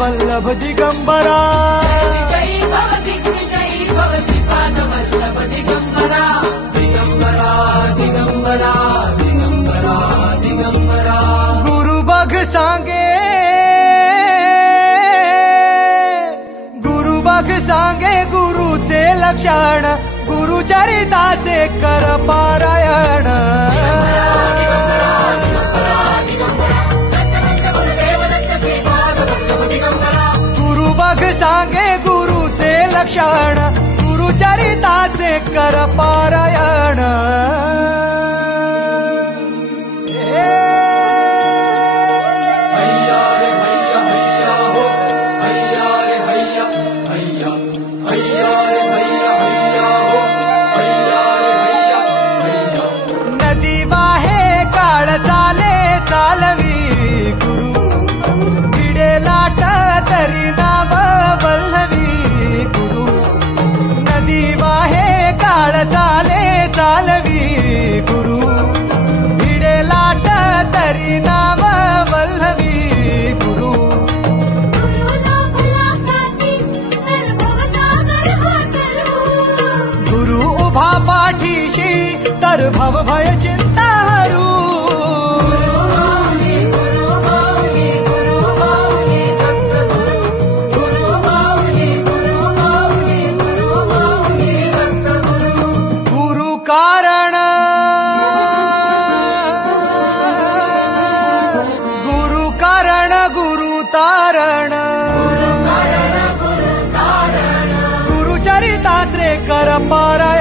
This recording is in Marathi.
वल्लभ दिगंबरा जयी भव दिग्विजयी भव श्रीपाद वल्लभ दिगंबरा दिगंबरा दिगंबरा दिगंबरा दिगंबरा गुरु बघ सांगे गुरुचे लक्षण गुरुचरिताचे कर पारायण गुरु बघ सांगे गुरुचे लक्षण गुरुचरिताचे कर पारायण तरी नाव वल्लवी गुरु नदी वाहे काळ चालवी गुरु भिडे लाट तरी नाव वल्लवी गुरु गुरु उभा पाठीशी तर भव भय चिंता हरू गुरुचरिताचे कर पारायण